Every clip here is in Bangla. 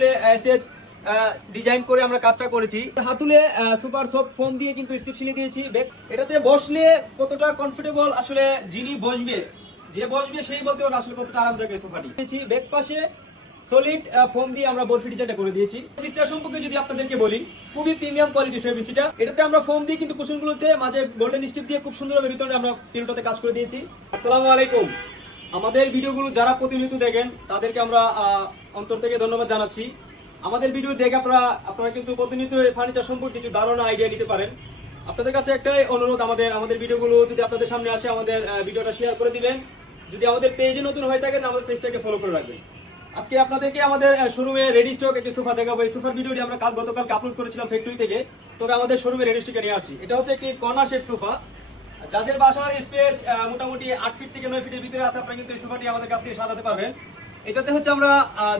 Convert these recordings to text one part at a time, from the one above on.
হাতুলে এসএস ডিজাইন করে আমরা কাজটা করেছি। হাতুলে সুপার সফট ফোম দিয়ে কিন্তু স্টিপ সিলে দিয়েছি। এটাতে বসলে কতটা কমফোর্টেবল আসলে যিনি বসবে, যে বসবে সেই বলতে পারবে আসলে কতটা আরামদায়ক এই সোফাটি। ব্যাক পাশে সলিড ফোম দিয়ে আমরা বরফি ডিজাইনটা করে দিয়েছি। ফেব্রিকটা সম্পর্কে যদি আপনাদেরকে বলি, খুবই প্রিমিয়াম কোয়ালিটির ফেব্রিকটা। এটাতে আমরা ফোম দিয়ে কিন্তু কুশনগুলোতে মাঝে গোল্ডেন স্টিপ দিয়ে খুব সুন্দরভাবে ভিতরে আমরা পিলোটাতে কাজ করে দিয়েছি। আসসালামু আলাইকুম। আমাদের ভিডিওগুলো যারা প্রতিনিয়ত দেখেন তাদেরকে আমরা অন্তর থেকে ধন্যবাদ জানাচ্ছি। আমাদের ভিডিও দেখে আপনারা কিন্তু প্রতিনিয়ত ফার্নিচার সম্পর্কে কিছু ধারণা আইডিয়া নিতে পারেন। আপনাদের কাছে একটাই অনুরোধ, আমাদের ভিডিওগুলো যদি আপনাদের সামনে আসে আমাদের ভিডিওটা শেয়ার করে দিবেন। যদি আমাদের পেজে নতুন হয়ে থাকেন আমাদের পেজটাকে ফলো করে রাখবেন। আজকে আপনাদেরকে আমাদের শোরুমে রেডি স্টক একটি সোফা দেখাবো। এই সোফার ভিডিওটি আমরা গতকালকে আপলোড করেছিলাম ফ্যাক্টরি থেকে, তবে আমাদের শোরুমে রেডি স্টকে নিয়ে আসি। এটা হচ্ছে একটি কর্নার শেপ সোফা। যাদের বাসার স্পেস মোটামুটি 8 ফিট থেকে 9 ফিটের ভিতরে আছে, আপনারা কিন্তু এই সোফাটি আমাদের কাছ থেকে সাজাতে পারবেন। এটাতে হচ্ছে আমরা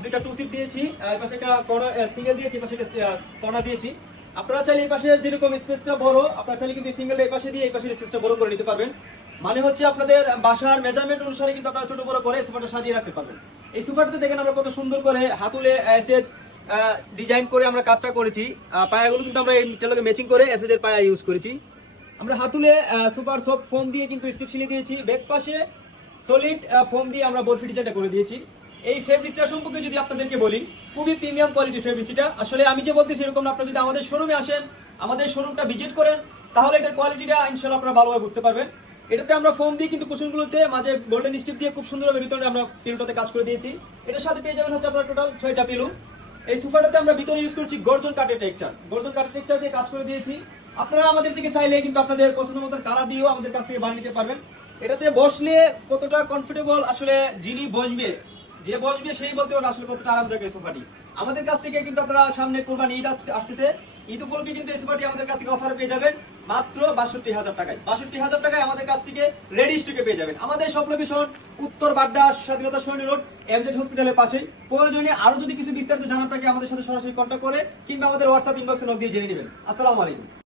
দুইটা টু সিট দিয়েছি, এই পাশে একটা কর্নার সিঙ্গেল দিয়েছি, এই পাশে একটা কর্নার দিয়েছি। আপনারা চাইলে এই পাশের যেরকম স্পেসটা বড়, আপনারা চাইলে কিন্তু সিঙ্গেলটা এই পাশে দিয়ে এই পাশের স্পেসটা বড় করে নিতে পারবেন। মানে হচ্ছে আপনাদের বাসার মেজারমেন্ট অনুসারে কিন্তু আপনারা ছোট বড় করে সোফাটা সাজিয়ে রাখতে পারবেন। এই সোফাটাতে দেখেন আমরা কত সুন্দর করে হাতুলে এসএস ডিজাইন করে আমরা কাজটা করেছি। পায়াগুলো কিন্তু আমরা এটাকে ম্যাচিং করে এসএস এর পায়া ইউজ করেছি। আমরা হাতুলে সুপার সফট ফোম দিয়ে কিন্তু স্টিপ সিলে দিয়েছি। ব্যাক পাশে সলিড ফোম দিয়ে আমরা বরফি ডিজাইনটা করে দিয়েছি। এই ফেব্রিকটা সম্পর্কে যদি আপনাদেরকে বলি, খুবই প্রিমিয়াম কোয়ালিটির ফেব্রিকটা। আসলে আমি যে বলতেছি এরকম না, আপনারা যদি আমাদের শোরুমে আসেন, আমাদের শোরুমটা ভিজিট করেন, তাহলে এটার কোয়ালিটিটা ইনশাআল্লাহ আপনারা ভালোভাবে বুঝতে পারবেন। এটাতে আমরা ফোম দিয়ে কিন্তু কুশনগুলোতে মাঝে গোল্ডেন স্টিপ দিয়ে খুব সুন্দরভাবে ভিতরে আমরা পিলোটাতে কাজ করে দিয়েছি। এটার সাথে পেয়ে যাবেন হচ্ছে আপনারা টোটাল 6টা পিলো। এই সোফাটাতে আমরা ভিতরে ইউজ করছি গর্জন কাঠের টেক্সচার দিয়ে কাজ করে দিয়েছি। আপনারা আমাদের থেকে চাইলে কিন্তু আপনাদের পছন্দ মতো কালার দিয়েও আমাদের কাছ থেকে বানিয়ে নিতে পারবেন। এটাতে বসলে কতটা কমফোর্টেবল আসলে যিনি বসবে, যে বসবে সেই বলতে পারবে আসলে কতটা আরামদায়ক এই সোফাটি। আমাদের কাছ থেকে কিন্তু আপনারা সামনে কুরবানি ঈদ আসতেছে, ঈদ উপলক্ষে কিন্তু এই সোফাটি আমাদের কাছ থেকে অফারে পেয়ে যাবেন মাত্র ৬২,০০০ টাকায়। ৬২,০০০ টাকায় আমাদের কাছ থেকে রেডি স্টকে পেয়ে যাবেন। আমাদের সব লোকেশন উত্তর বাড্ডা স্বাধীনতা সৈনিক রোড এমজেড হসপিটালের পাশেই। প্রয়োজনে আরো যদি কিছু বিস্তারিত জানার থাকে আমাদের সাথে সরাসরি কন্ট্যাক্ট করে কিংবা আমাদের হোয়াটসঅ্যাপ ইনবক্সে নক দিয়ে জেনে নেবেন। আসসালামু আলাইকুম।